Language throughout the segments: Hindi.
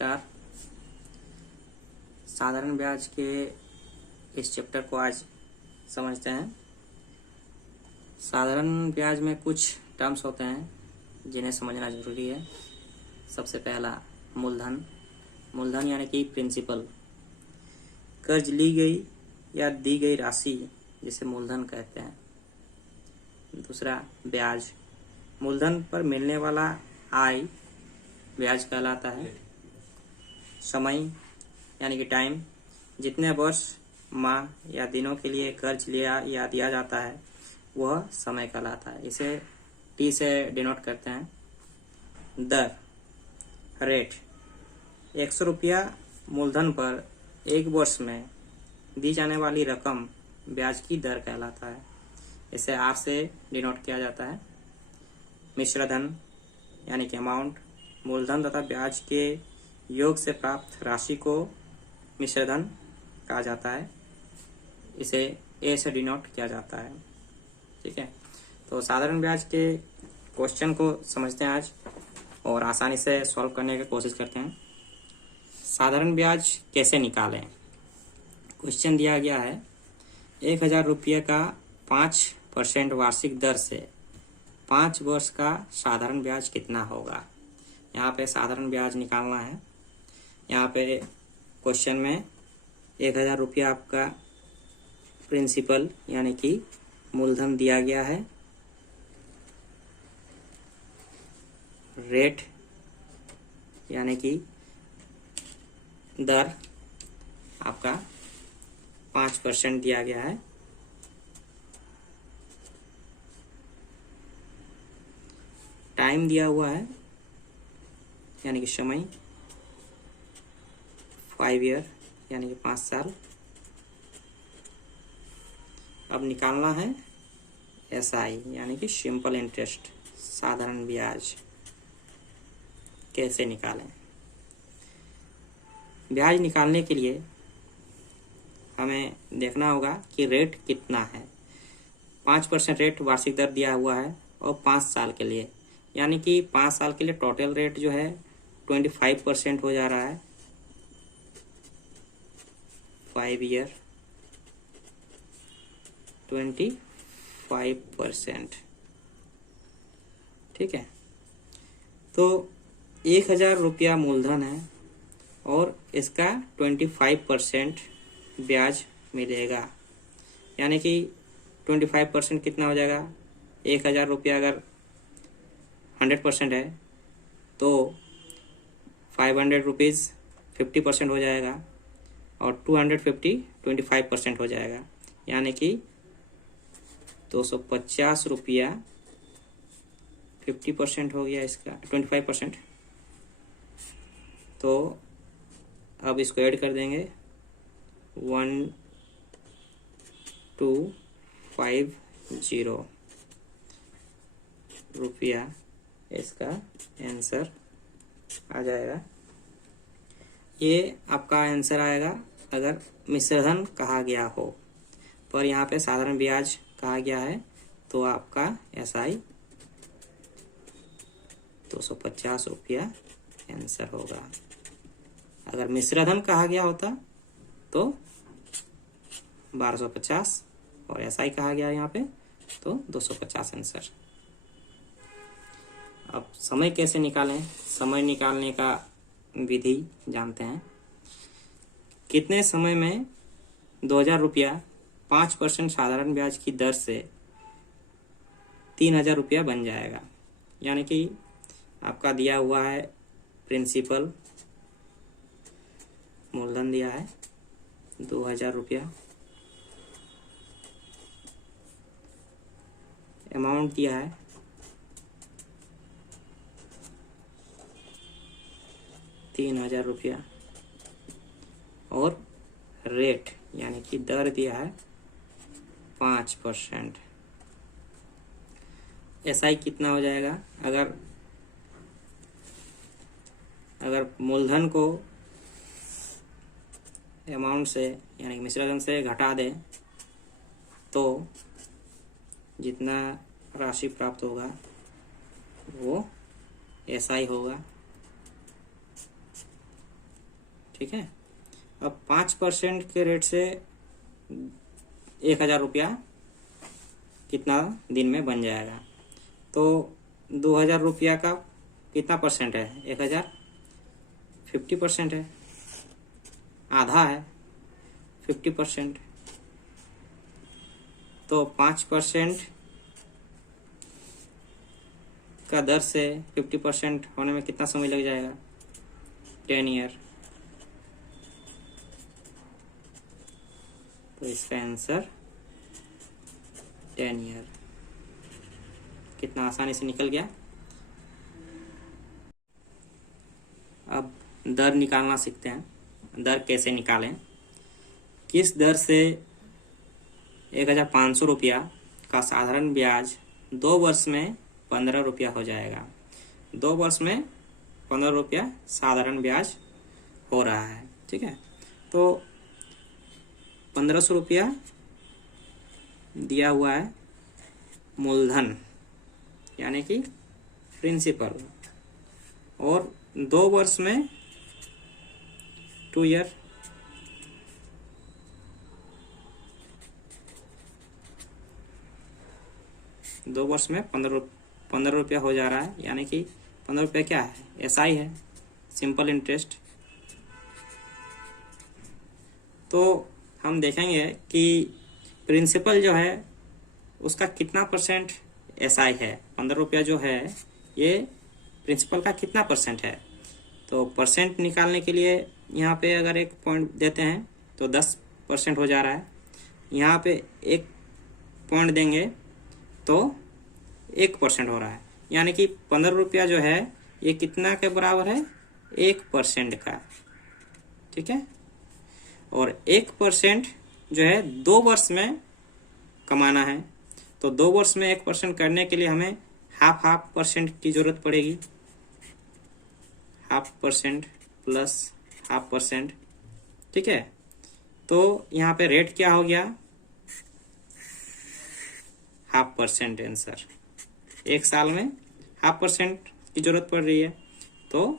नमस्कार। साधारण ब्याज के इस चैप्टर को आज समझते हैं। साधारण ब्याज में कुछ टर्म्स होते हैं जिन्हें समझना जरूरी है। सबसे पहला मूलधन। मूलधन यानी कि प्रिंसिपल। कर्ज ली गई या दी गई राशि जिसे मूलधन कहते हैं। दूसरा ब्याज। मूलधन पर मिलने वाला आय ब्याज कहलाता है। समय यानी कि टाइम। जितने वर्ष, माह या दिनों के लिए कर्ज लिया या दिया जाता है वह समय कहलाता है। इसे टी से डिनोट करते हैं। दर, रेट। 100 रुपया मूलधन पर एक वर्ष में दी जाने वाली रकम ब्याज की दर कहलाता है। इसे आर से डिनोट किया जाता है। मिश्र धन यानी कि अमाउंट। मूलधन तथा ब्याज के योग से प्राप्त राशि को मिश्र धन कहा जाता है। इसे ए से डिनोट किया जाता है। ठीक है, तो साधारण ब्याज के क्वेश्चन को समझते हैं आज और आसानी से सॉल्व करने की कोशिश करते हैं। साधारण ब्याज कैसे निकालें। क्वेश्चन दिया गया है 1000 रुपये का 5% वार्षिक दर से 5 वर्ष का साधारण ब्याज कितना होगा। यहाँ पे साधारण ब्याज निकालना है। यहाँ पे क्वेश्चन में 1000 रुपया आपका प्रिंसिपल यानी कि मूलधन दिया गया है। रेट यानी कि दर आपका 5% दिया गया है। टाइम दिया हुआ है यानी कि समय 5 ईयर यानी कि 5 साल। अब निकालना है एसआई यानी कि सिंपल इंटरेस्ट, साधारण ब्याज। कैसे निकालें। ब्याज निकालने के लिए हमें देखना होगा कि रेट कितना है। 5% रेट वार्षिक दर दिया हुआ है और 5 साल के लिए, यानी कि 5 साल के लिए टोटल रेट जो है 25% हो जा रहा है। 5 ईयर 25%। ठीक है, तो 1000 रुपया मूलधन है और इसका 25% ब्याज मिलेगा, यानी कि 25% कितना हो जाएगा। 1000 रुपया अगर 100% है तो 500 रुपीज़ 50% हो जाएगा और 250 25% हो जाएगा, यानी कि 250 रुपया 50% हो गया इसका 25%। तो अब इसको ऐड कर देंगे 1250 रुपया, इसका आंसर आ जाएगा। ये आपका आंसर आएगा अगर मिश्रधन कहा गया हो, पर यहाँ पे साधारण ब्याज कहा गया है तो आपका एसआई 250 रुपया आंसर होगा। अगर मिश्रधन कहा गया होता तो 1250 और एसआई कहा गया यहाँ पे तो 250 आंसर। अब समय कैसे निकालें। समय निकालने का विधि जानते हैं। कितने समय में 2000 रुपया 5% साधारण ब्याज की दर से 3000 रुपया बन जाएगा, यानी कि आपका दिया हुआ है प्रिंसिपल, मूलधन दिया है 2000 रुपया, अमाउंट दिया है 3000 रुपया और रेट यानी कि दर दिया है 5%। एसआई कितना हो जाएगा। अगर मूलधन को अमाउंट से यानी कि मिश्रधन से घटा दें तो जितना राशि प्राप्त होगा वो एसआई होगा। ठीक है। अब 5% के रेट से 1000 रुपया कितना दिन में बन जाएगा? तो 2000 रुपया का कितना परसेंट है? 1000 50% है, आधा है 50%। तो 5% का दर से 50% होने में कितना समय लग जाएगा? 10 ईयर। तो इसका आंसर 10 ईयर। कितना आसानी से निकल गया। अब दर निकालना सीखते हैं। दर कैसे निकालें? किस दर से 1500 रुपया का साधारण ब्याज 2 वर्ष में 15 रुपया हो जाएगा? 2 वर्ष में 15 रुपया साधारण ब्याज हो रहा है, ठीक है। तो 1500 रुपया दिया हुआ है मूलधन यानी कि प्रिंसिपल, और 2 वर्ष में 2 ईयर। दो वर्ष में 15 रुपया हो जा रहा है, यानी कि 15 रुपया क्या है? एसआई है, सिंपल इंटरेस्ट। तो हम देखेंगे कि प्रिंसिपल जो है उसका कितना परसेंट एसआई है। 15 रुपया जो है ये प्रिंसिपल का कितना परसेंट है? तो परसेंट निकालने के लिए यहाँ पे अगर एक पॉइंट देते हैं तो 10% हो जा रहा है। यहाँ पे एक पॉइंट देंगे तो 1% हो रहा है, यानी कि 15 रुपया जो है ये कितना के बराबर है? 1% का, ठीक है। और 1% जो है 2 वर्ष में कमाना है, तो 2 वर्ष में 1% करने के लिए हमें हाफ परसेंट की जरूरत पड़ेगी। 0.5% प्लस 0.5%, ठीक है। तो यहाँ पे रेट क्या हो गया? 0.5% आंसर। 1 साल में 0.5% की जरूरत पड़ रही है, तो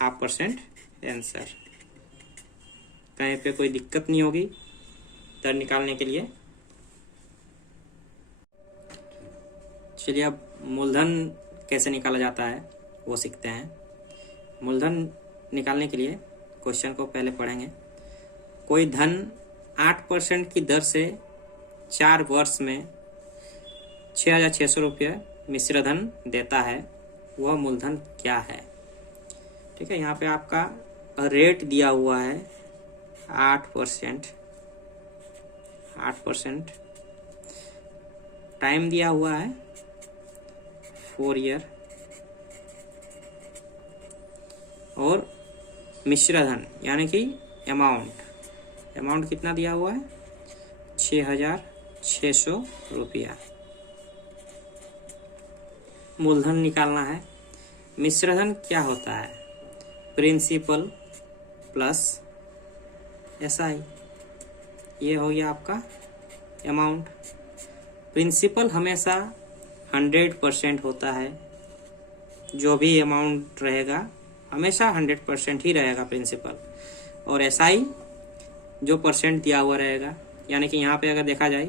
0.5% आंसर। कहीं पे कोई दिक्कत नहीं होगी दर निकालने के लिए। चलिए अब मूलधन कैसे निकाला जाता है वो सीखते हैं। मूलधन निकालने के लिए क्वेश्चन को पहले पढ़ेंगे। कोई धन 8% की दर से 4 वर्ष में 6600 रुपये मिश्र धन देता है, वह मूलधन क्या है? ठीक है, यहाँ पे आपका रेट दिया हुआ है 8%। टाइम दिया हुआ है 4 ईयर, और मिश्र धन यानी कि अमाउंट कितना दिया हुआ है? 6600 रुपया। मूलधन निकालना है। मिश्र धन क्या होता है? प्रिंसिपल प्लस एसआई, ये हो गया आपका अमाउंट। प्रिंसिपल हमेशा 100% होता है, जो भी अमाउंट रहेगा हमेशा 100% ही रहेगा प्रिंसिपल। और एसआई जो परसेंट दिया हुआ रहेगा, यानी कि यहाँ पे अगर देखा जाए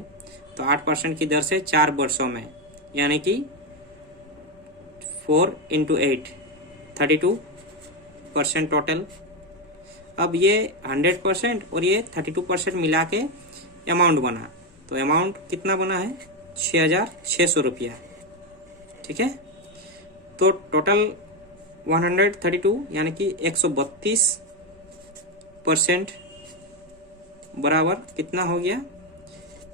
तो 8% की दर से 4 वर्षों में, यानी कि 4 × 8 32% टोटल। अब ये 100% और ये 32% मिला के अमाउंट बना, तो अमाउंट कितना बना है? 6600 रुपया, ठीक है। तो टोटल 132 यानी कि 132% बराबर कितना हो गया?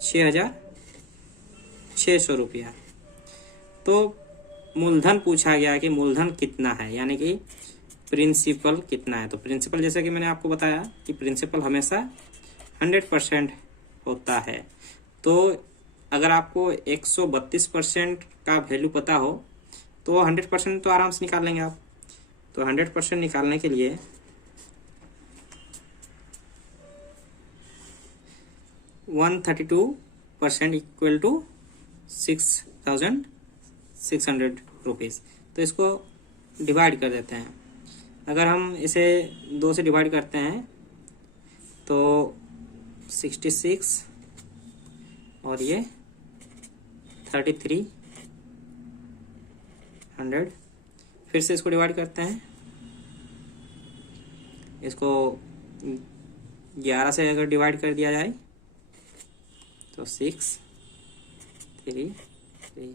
6600 रुपया। तो मूलधन पूछा गया कि मूलधन कितना है, यानी कि प्रिंसिपल कितना है। तो प्रिंसिपल जैसे कि मैंने आपको बताया कि प्रिंसिपल हमेशा 100% होता है। तो अगर आपको 132% का वैल्यू पता हो तो 100% तो आराम से निकाल लेंगे आप। तो 100% निकालने के लिए 132% इक्वल टू 6600 रुपीज़। तो इसको डिवाइड कर देते हैं। अगर हम इसे 2 से डिवाइड करते हैं तो 66 और ये 3300। फिर से इसको डिवाइड करते हैं, इसको 11 से अगर डिवाइड कर दिया जाए तो 6 3 3,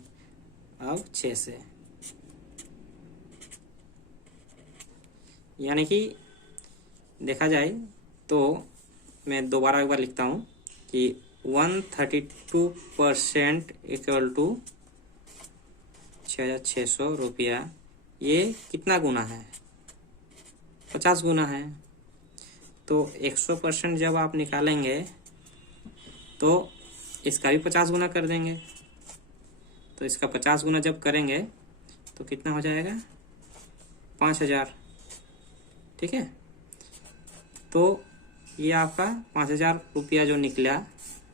अब 6 से, यानी कि देखा जाए तो मैं दोबारा एक बार लिखता हूँ कि 132% इक्वल टू 6,600 रुपया। ये कितना गुना है? 50 गुना है। तो 100% जब आप निकालेंगे तो इसका भी 50 गुना कर देंगे। तो इसका 50 गुना जब करेंगे तो कितना हो जाएगा? 5,000। ठीक है, तो ये आपका 5,000 रुपया जो निकला,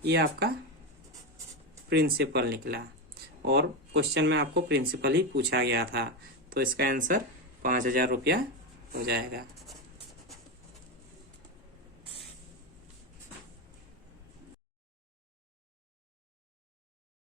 ये आपका प्रिंसिपल निकला। और क्वेश्चन में आपको प्रिंसिपल ही पूछा गया था, तो इसका आंसर 5,000 रुपया हो जाएगा।